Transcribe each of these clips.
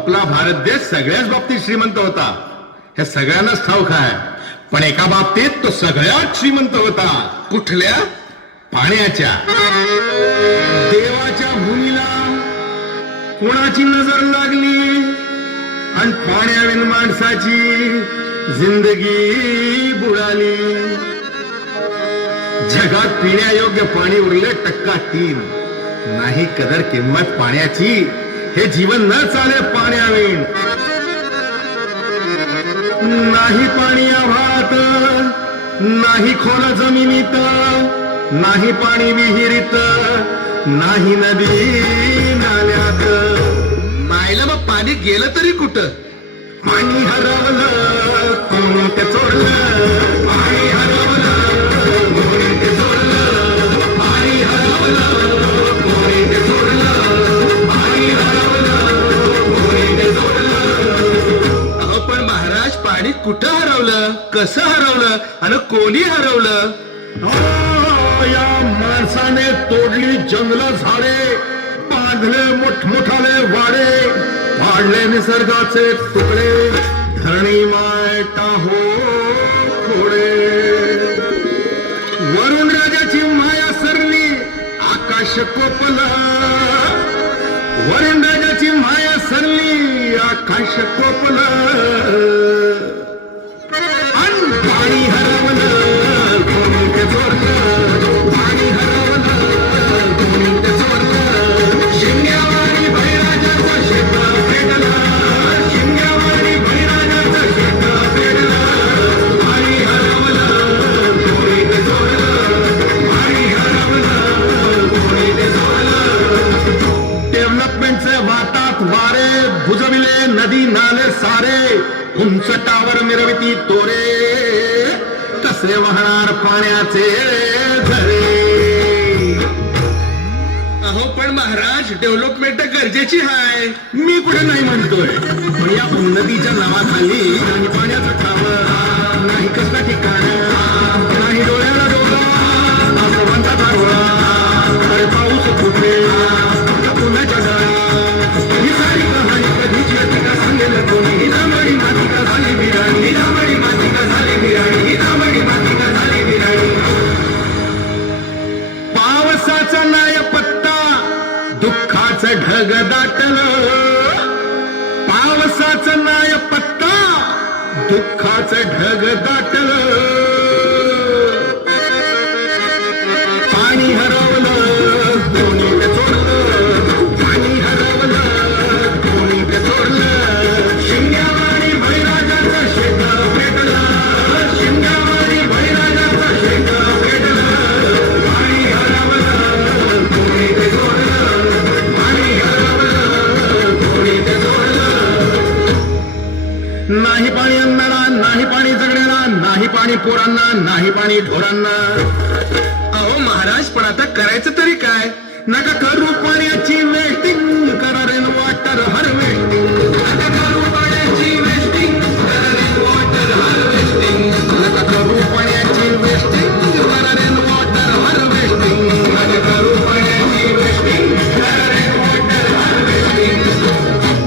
आपला भारत देश सगळ्याच बाबतीत श्रीमंत होता, हे सगळ्यांनाच ठाऊक आहे. पण एका बाबतीत तो सगळ्यात श्रीमंत होता. कुठल्या? पाण्याच्या. देवाच्या भूमीला कोणाची नजर लागली आणि पाण्याविन माणसाची जिंदगी बुडाली. जगात पिण्यायोग्य पाणी उरले टक्का 3. नाही कदर किंमत पाण्याची, हे जीवन न चाले पाण्याविण. नाही पाणी आभाळात, नाही खोल जमिनीत, नाही पाणी विहिरीत, नाही नदी नाल्यात. मायला मग पाणी गेलं तरी कुठं? पाणी हरवलं कोणी ते चोरलं, पाणी हरवलं कोणी ते चोरलं, पाणी हरवलं कोणी ते चोरलं, पाणी हरवलं कोणी ते चोरलं. अहो पण महाराज, पाणी कुठं हरवलं, कसं हरवलं आणि कोणी हरवलं? या माणसाने तोडली जंगल झाडे, बांधले मोठमोठाले वाडे, पाडले निसर्गाचे तुकडे, धरणी मायटा हो थोडे. वरुण राजाची माया सरली, आकाश कोपलं. वरुण राजाची माया सरली, आकाश कोपलं. आणि पाणी हरवलं कोणी ते चोरलं, पाणी हरवलं कोणी ते चोरलं. शिंग्यावाडी बळीराजाचं शेत पेटलं, शिंग्यावाडी बळीराजाचं शेत पेटलं. पाणी हरवलं कोणी ते चोरलं, पाणी हरवलं कोणी ते चोरलं. डेव्हलपमेंटचे वाटात वारे, भुजविले नदी नाले सारे, उंच टावर मिरविती तोरे, कसे वाहणार पाण्याचे झरे. अहो पण महाराज, डेव्हलपमेंट गरजेची आहे. मी कुठे नाही म्हणतोय, पण या उन्नतीच्या नावाखाली नाही पाण्याचं ठाव, नाही कसलं ठिकाण, नाही डोळ्याला डोळा, ना सर्वांचा डोळा. अरे पाऊस कुठे पुण्याच्या डोळा, ही सारी कहाणी कधीची अधिका सांगेल कोणी. ही दामडी मातिका झाली बिराणी, ही दामडी मातिका झाली बिराणी, ही दामडी मातिका झाली बिराणी. पावसाचा नाय पत्ता, दुःखाचं ढग दाटलं. पावसाचं नाय पत्ता, दुःखाचं ढग दाटलं. पाणी हरवलं कोणी ते चोरलं, पाणी हरवलं कोणी ते चोरलं. शिंग्यावाडी बळीराजाचं शेत पेटलं, शिंग्यावाडी बळीराजाचं शेत पेटलं. पाणी हरवलं कोणी ते चोरलं, पाणी हरवलं कोणी ते चोरलं. नाही पाणी अन्नाला, नाही पाणी जगण्याला, नाही पाणी पोरांना, नाही पाणी ढोरांना. अहो महाराज, पण आता करायचं तरी काय? नका करू पाण्याची वेस्टिंग, करा रेन वॉटर हार्वेस्टिंग. नका करू पाण्याची वेस्टिंग, करा रेन वॉटर हार्वेस्टिंग. नका करू पाण्याची वेस्टिंग, करा रेन वॉटर हार्वेस्टिंग. नका करू पाण्याची वेस्टिंग, करा रेन वॉटर हार्वेस्टिंग.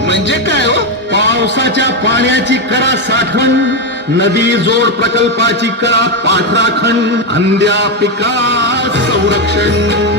म्हणजे काय हो? पावसाच्या पाण्याची करा साठवण, नदी जोड प्रकल्पाची करा पाठराखण, अंध्या पिका संरक्षण.